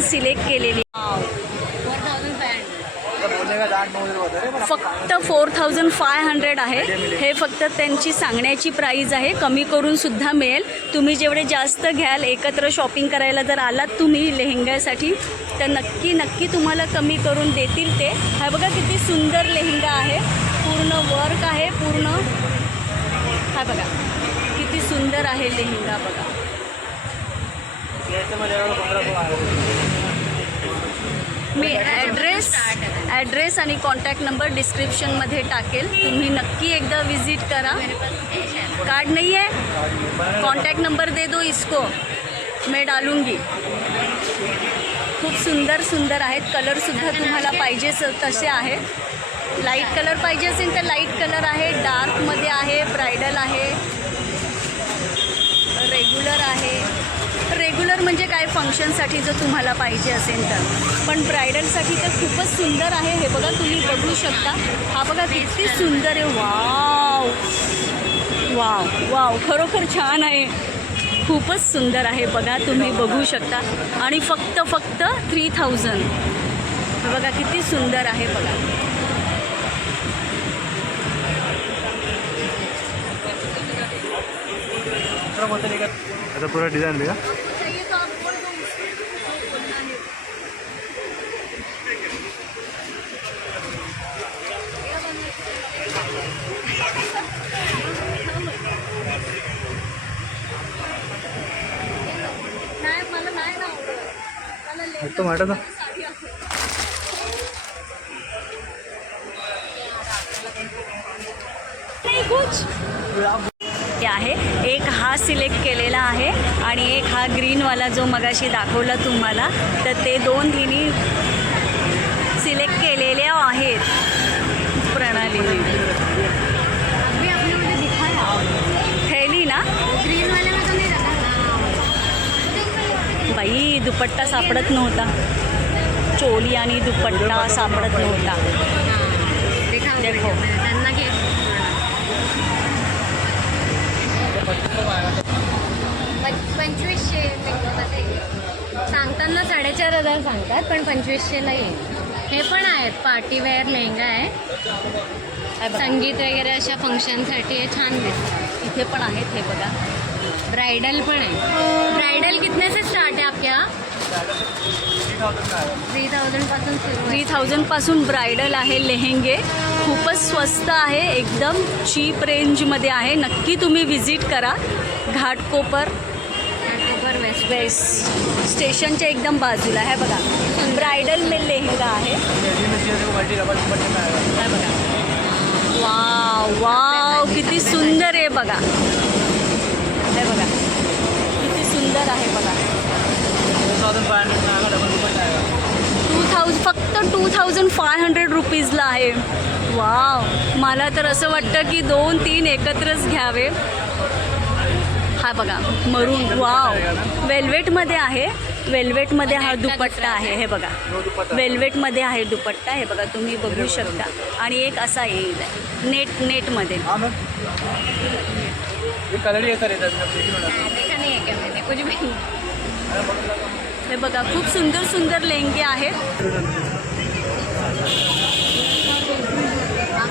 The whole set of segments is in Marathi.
आपण सिलेक्ट केलेली. फक्त फोर थाउजंड फाय हंड्रेड आहे. हे फक्त त्यांची सांगण्याची प्राईज आहे. कमी करून सुद्धा मिळेल. तुम्ही जेवढे जास्त घ्याल एकत्र शॉपिंग करायला जर आलात तुम्ही लेहंग्यासाठी तर नक्की नक्की तुम्हाला कमी करून देतील ते. हा बघा किती सुंदर लेहंगा आहे. पूर्ण वर्क आहे पूर्ण. हा बघा. किती सुंदर आहे लेहंगा बघा. मी ॲड्रेस ॲड्रेस आणि कॉन्टॅक्ट नंबर डिस्क्रिप्शनमध्ये टाकेल. तुम्ही नक्की एकदा विजिट करा. कार्ड नाही आहे कॉन्टॅक्ट नंबर दे दो इसको. मैं डालूंगी. खूप सुंदर सुंदर आहेत. कलरसुद्धा तुम्हाला पाहिजे स- तसे आहेत लाइट कलर पाहिजे असेल तर लाइट कलर आहे. डार्कमध्ये आहे. ब्रायडल आहे. रेग्युलर आहे. रेग्युलर म्हणजे काय? फंक्शनसाठी जर तुम्हाला पाहिजे असेल तर. पण ब्रायडलसाठी तर खूपच सुंदर आहे. हे बघा तुम्ही बघू शकता. हा बघा किती सुंदर आहे. वाव. Wow wow. खरोखर छान आहे. खूपच सुंदर आहे बघा तुम्ही बघू शकता. आणि फक्त फक्त थ्री थाउजंड बघा किती सुंदर आहे बघा. आता पूरा डिझाईन बघा. नाही मला नाही ना आवडत. मला हा सिलेक्ट केलेला आहे. आणि एक हा ग्रीनवाला जो मगाशी दाखवला तुम्हाला तर ते दोन तिन्ही सिलेक्ट केलेले आहेत. प्रणालीने थैली ना? बाई दुपट्टा सापडत नव्हता. चोली आणि दुपट्टा सापडत नव्हता. देखा. पंचवीसशे सांगताना साडेचार हजार सांगतात पण पंचवीसशेला येईल. हे पण आहेत पार्टीवेअर लेहंगा आहे. संगीत वगैरे अशा फंक्शनसाठी हे छान दिसतं इथे पण आहेत हे बघा. ब्राइडल पण आहे. ब्राइडल कितने से स्टार्ट है आपके यहाँ थ्री थाउजंडपासून सुरू थ्री थाउजंडपासून ब्रायडल आहे लेहेंगे. खूपच स्वस्त आहे एकदम चीप रेंजमध्ये आहे. नक्की तुम्ही विजिट करा. घाटकोपर वेस्ट स्टेशनच्या एकदम बाजूला आहे बघा. ब्रायडल में लेहंगा आहे. वाव वाव किती सुंदर आहे बघा. हे बघा. किती सुंदर आहे बघा. टू थाउजंड फक्त टू थाउजंड फाय हंड्रेड रुपीजला आहे. वाव मला तर असं वाटतं की दोन तीन एकत्रच घ्यावे. हा बघा मरून वाव वेल्वेटमध्ये आहे वेल्वेटमध्ये हा दुपट्टा आहे हे बघा. वेल्वेटमध्ये आहे दुपट्टा हे बघा तुम्ही बघू शकता. आणि एक असा येईल नेट नेटमध्ये. है क्या मैंने कुछ भी नहीं हे बघा खूप सुंदर सुंदर लेंगे आहेत. छान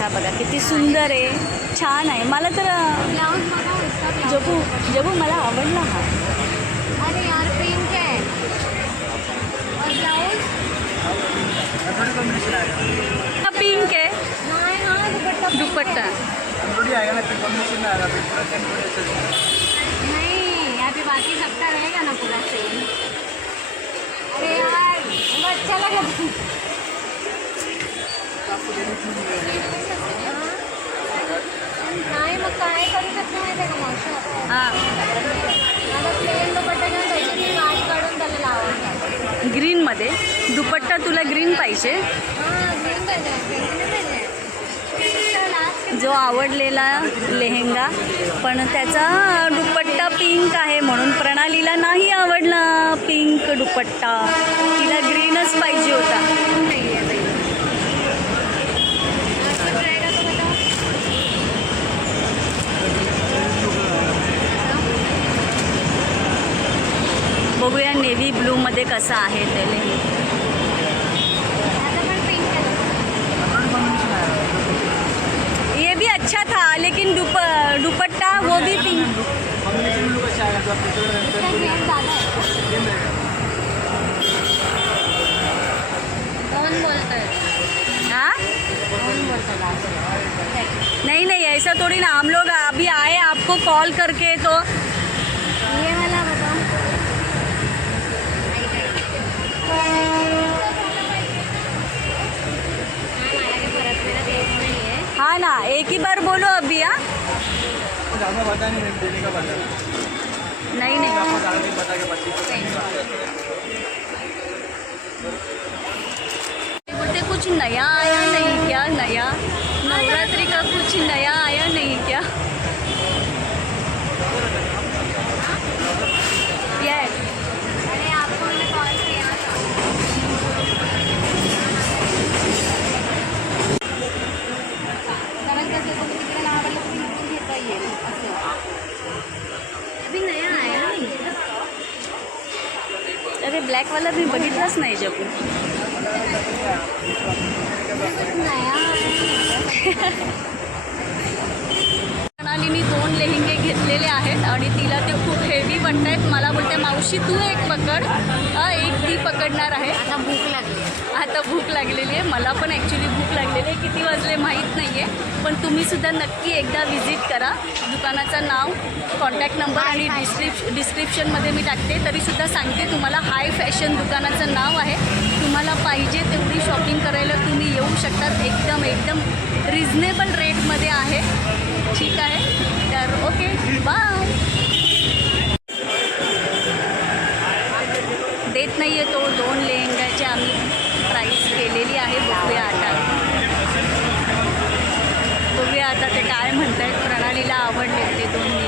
हा बघा किती सुंदर आहे. छान आहे. मला तर जबू जबू मला आवडला हा अरे यार पिंक है और ब्लाउज हा पिंक आहे नहीं हाँ दुपट्टा pink दुपट्टा है। नहीं अभी बाकी सबका रहेगा ना पूरा सेम अरे यार वो अच्छा लगा नाही मग काय करू शकतो माहिती आहे का मावशी हां आता प्लेन दुपट्टा घेऊन त्याची मी गाठ काढून त्याला लावायचं ग्रीनमध्ये दुपट्टा तुला ग्रीन पाहिजे. जो आवडलेला लेहेंगा. पण त्याचा दुपट्टा पिंक आहे म्हणून प्रणालीला नाही आवडला पिंक दुपट्टा. तिला ग्रीनच पाहिजे होता. बघूया कसा ते लेहेंगा आता पण पिंक ये भी अच्छा था, लेकिन दुप दुपट्टा, वो भी पिंक है? है हाँ है नहीं नहीं, ऐसा थोड़ी ना, हम लोग अभी आए आपको कॉल करके तो हाँ ना एक ही बार बोलो अभी हाँ। ज़्यादा पता नहीं रेट देने का पता नहीं। नहीं आपको ज़्यादा नहीं पता कि पच्चीस बोलते कुछ नया मी बघितलाच नाही जगू आया प्रणालीने दोन लेहिंगे घेतलेले आहेत आणि तिला ते खूप हेवी वाटत आहेत मला बोलते मावशी तू एक पकड. एक ती पकडणार आहे. आता भूक लागली. आता भूक लागलेली आहे. मला पण ॲक्च्युली भूक लागलेली आहे. किती वाजले माहीत नाही आहे पण तुम्ही सुद्धा नक्की एकदा व्हिजिट करा. दुकानाचं नाव कॉन्टॅक्ट नंबर आणि डिस्क्रिप डिस्क्रिप्शनमध्ये मी टाकते. तरीसुद्धा सांगते तुम्हाला हाय फॅशन दुकानाचं नाव आहे. तुम्हाला पाहिजे तेवढी शॉपिंग करायला तुम्ही येऊ शकतात एकदम एकदम रिझनेबल रेटमध्ये आहे. ठीक आहे? तर ओके बाय काय म्हणतायत? प्रणालीला आवडले ते दोन्ही.